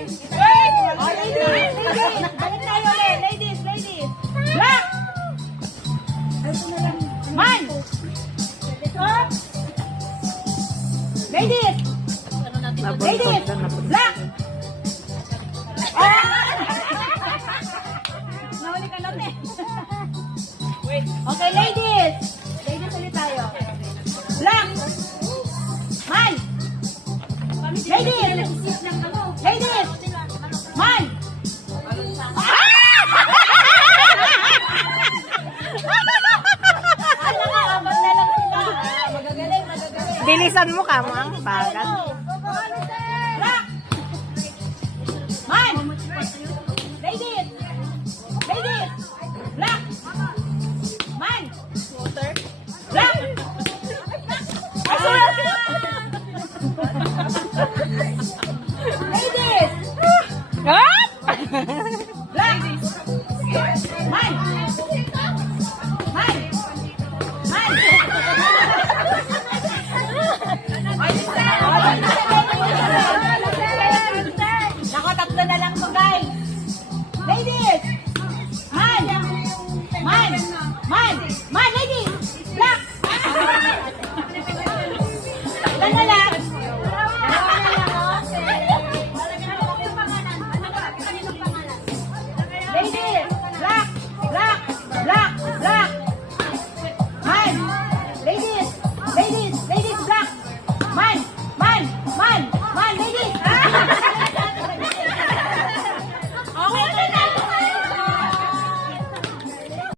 Oh, ladies! Balik tayo ulit. Ladies! Black! Man! Ladies! Ladies! Black! Nahuli ka nun eh. Okay, ladies! Ladies ulit tayo. Black! Man! Ladies! Ladies! Man! Bilisan mo ka mo ang bagat. Black! Man! Ladies! Ladies! Black! Man! Black! Ladies! Ah!